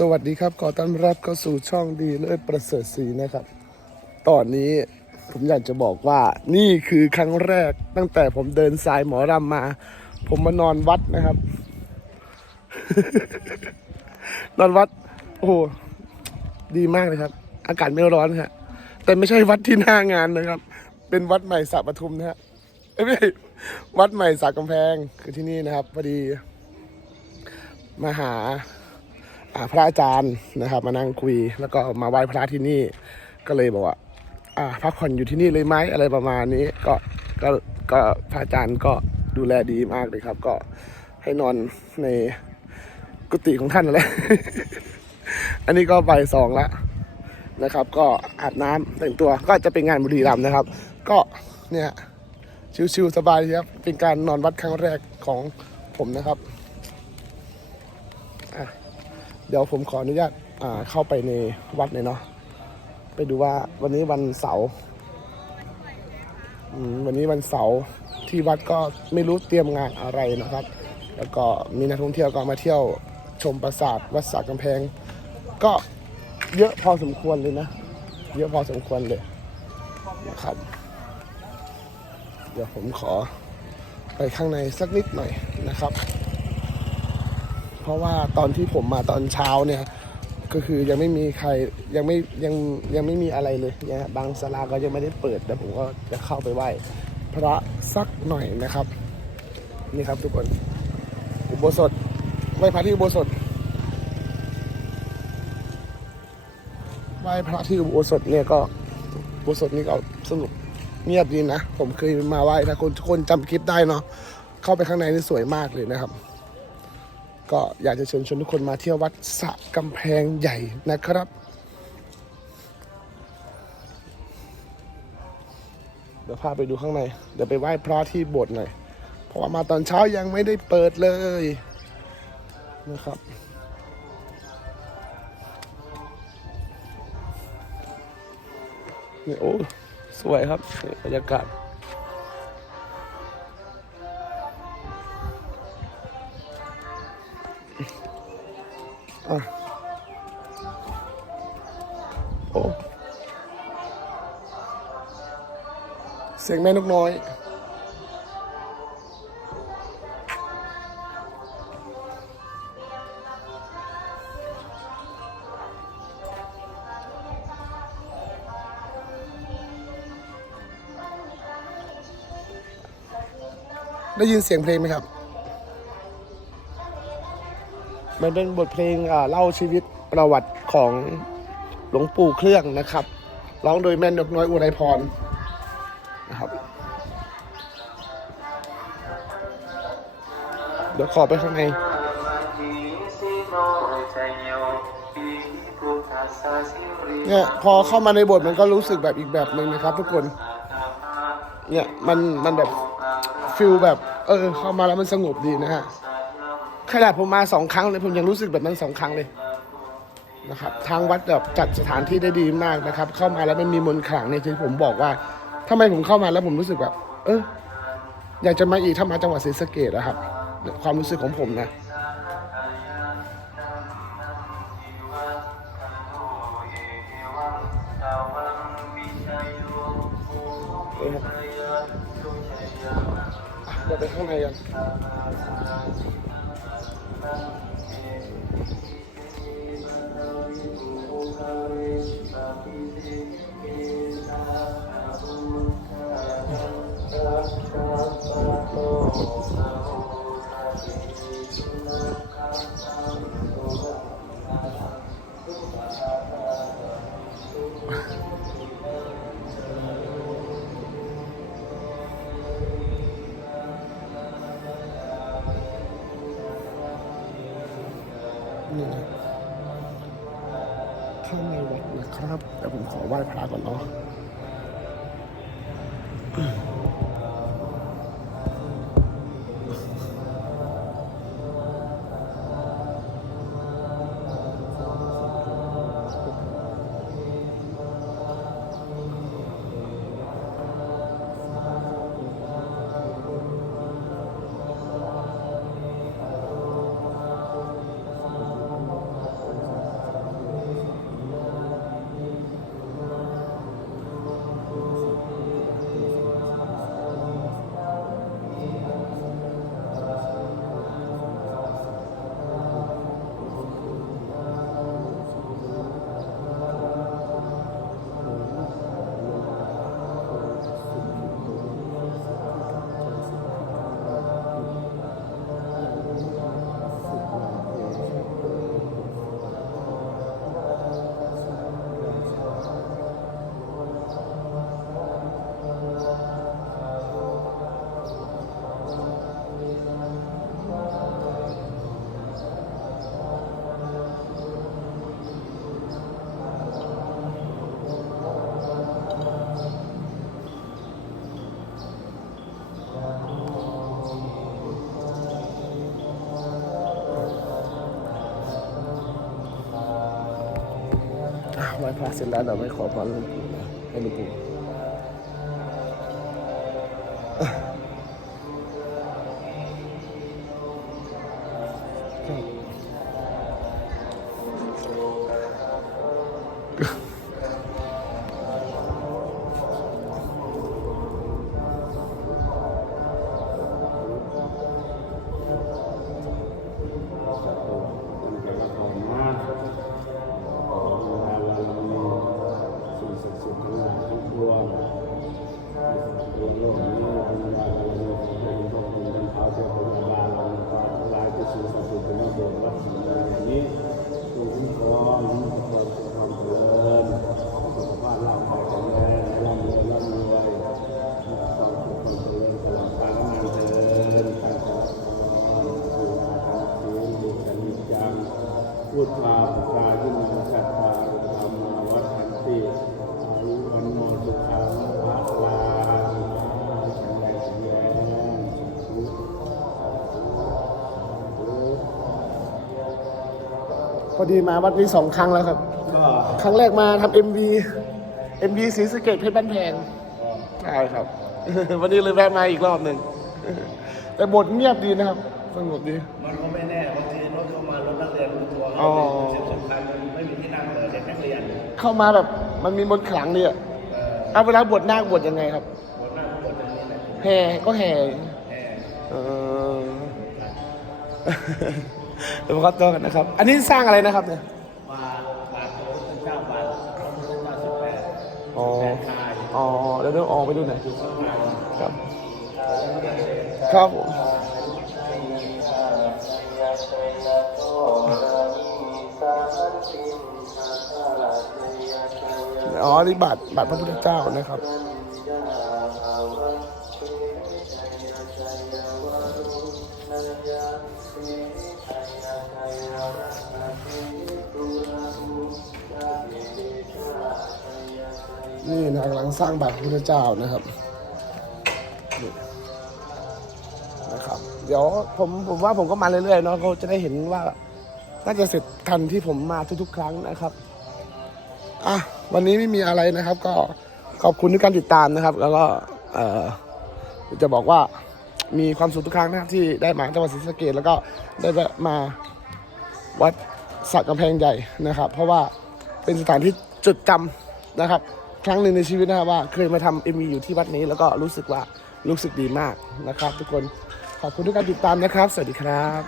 สวัสดีครับขอต้อนรับเข้าสู่ช่องดีเลิศประเสริฐศรีนะครับ ตอนนี้ผมอยากจะบอกว่านี่คือครั้งแรกตั้งแต่ผมเดินสายหมอรำมา ผมมานอนวัดนะครับ นอนวัด โอ้โหดีมากเลยครับ อากาศไม่ร้อนครับแต่ไม่ใช่วัดที่หน้างานนะครับ เป็นวัดใหม่สระปทุมนะฮะไม่ใช่วัดใหม่สระกำแพงคือที่นี่นะครับพอดีมาหา พระอาจารย์นะครับ มานั่งคุย แล้วก็มาไหว้พระที่นี่ ก็เลยบอกว่าอ่าพักผ่อนอยู่ที่นี่เลยไหมอะไรประมาณนี้ ก็ก็ก็พระอาจารย์ก็ดูแลดีมากเลยครับ ก็ให้นอนในกุฏิของท่านนั่นแหละอันนี้ก็บ่ายสองล้วนะครับ ก็อาบน้ำแต่งตัวก็จะเป็นงานบุรีรัมย์นะครับ ก็เนี่ยชิวๆสบายครับเป็นการนอนวัดครั้งแรกของผมนะครับ เดี๋ยวผมขออนุญาตเข้าไปในวัดหน่อยเนาะไปดูว่าวันนี้วันเสาร์วันนี้วันเสาร์ที่วัดก็ไม่รู้เตรียมงานอะไรนะครับ แล้วก็มีนักท่องเที่ยวก็มาเที่ยวชมปราสาทวัดสากำแพง ก็เยอะพอสมควรเลยนะ เยอะพอสมควรเลยนะครับ เดี๋ยวผมขอไปข้างในสักนิดหน่อยนะครับ เพราะว่าตอนที่ผมมาตอนเช้าเนี่ยก็คือยังไม่มีใครยังไม่ยังยังไม่มีอะไรเลยเนี่ยบางศาลาก็ยังไม่ได้เปิดแต่ผมก็จะเข้าไปไหว้พระสักหน่อยนะครับ นี่ครับทุกคนอุโบสถไหว้พระที่อุโบสถไหว้พระที่อุโบสถเนี่ยก็อุโบสถนี่ก็สนุกเงียบดีนะ ผมเคยมาไหว้ถ้าคนคนจำคลิปได้เนาะเข้าไปข้างในนี่สวยมากเลยนะครับ ก็อยากจะเชิญชวนทุกคนมาเที่ยววัดสะกำแพงใหญ่นะครับเดี๋ยวพาไปดูข้างใน เดี๋ยวไปไหว้พระที่โบสถ์หน่อย เพราะว่ามาตอนเช้ายังไม่ได้เปิดเลยนะครับ นี่โอ้ สวยครับบรรยากาศ อะโอ้เสียงแม่นกน้อย ได้ยินเสียงเพลงไหมครับ มันเป็นบทเพลงเล่าชีวิตประวัติของหลวงปู่เครื่องนะครับร้องโดยแม่นกน้อยอุไรพรนะครับเดี๋ยวขอไปข้างในเนี่ยพอเข้ามาในบทมันก็รู้สึกแบบอีกแบบหนึ่งนะครับ ทุกคน เนี่ยมันมันแบบฟิลแบบ เออเข้ามาแล้วมันสงบดีนะฮะ ขนาดผมมาสองครั้งเลยผมยังรู้สึกแบบนั้นสองครั้งเลยนะครับทางวัดแบบจัดสถานที่ได้ดีมากนะครับ เข้ามาแล้วมันมีมนต์ขลังเนี่ยที่ผมบอกว่าทำไมผมเข้ามาแล้วผมรู้สึกแบบ เอออยากจะมาอีกถ้ามาจังหวัดศรีสะเกดนะครับ ความรู้สึกของผมนะเออครับเดี๋ยวไปข้างในกัน ま。え ข้างในวัดนะครับแต่ผมขอไหว้พระก่อนเนาะ ไหว้พระเสร็จแล้วเราไม่ขอพรหลวงปู่นะให้หลวงปู่อะครับ อดีมาวัดนี้สองครั้งแล้วครับก็ครั้งแรกมาทำเอ็มวีเอ็มวีสีสะเกตเพชรบ้านแพงใช่ครับ วันนี้เลยแวะมาอีกรอบหนึ่ง แต่บทเงียบดีนะครับสงบดี มันก็ไม่แน่บางทีรถเข้ามารถนักเรียนรถทัวร์อ๋อเขาสิบสำคัญมันไม่มีที่นั่งเลยเด็กนักเรียน เข้ามาแบบมันมีมนต์ขลังดีอะเออเอาเวลาบวชนาคบวชยังไงครับบนหน้าบนอย่างนี้นะแห่ก็แห่แอร์เออ เดี๋ยวมาขอตัวกันนะครับ อันนี้สร้างอะไรนะครับเนี่ยบาทบาทพระพุทธเจ้าบาทพระพุทธเจ้าสิบแปดอ๋อ แปดทายอ๋อเดี๋ยวเดี๋ยวออกไปดูหน่อยอยู่ข้างหลังครับ ครับผมอ๋อนี่บัตรบัตรพระพุทธเจ้านะครับ นี่นะกำลังสร้างบัตรพระพุทธเจ้านะครับนะครับ เดี๋ยวผมผมว่าผมก็มาเรื่อยๆเนาะเขาจะได้เห็นว่าน่าจะเสร็จทันที่ผมมาทุกๆ ครั้งนะครับอะวันนี้ไม่มีอะไรนะครับ ก็ขอบคุณทุกการติดตามนะครับ แล้วก็เอ่อจะบอกว่ามีความสุขทุกครั้งนะครับที่ได้มาจังหวัดศรีสะเกษแล้วก็ได้มาวัดสักกำแพงใหญ่นะครับ เพราะว่าเป็นสถานที่จดจำนะครับ ครั้งหนึ่งในชีวิตนะครับว่าเคยมาทำเอ็มวีอยู่ที่วัดนี้ แล้วก็รู้สึกว่ารู้สึกดีมากนะครับ ทุกคนขอบคุณทุกการติดตามนะครับ สวัสดีครับ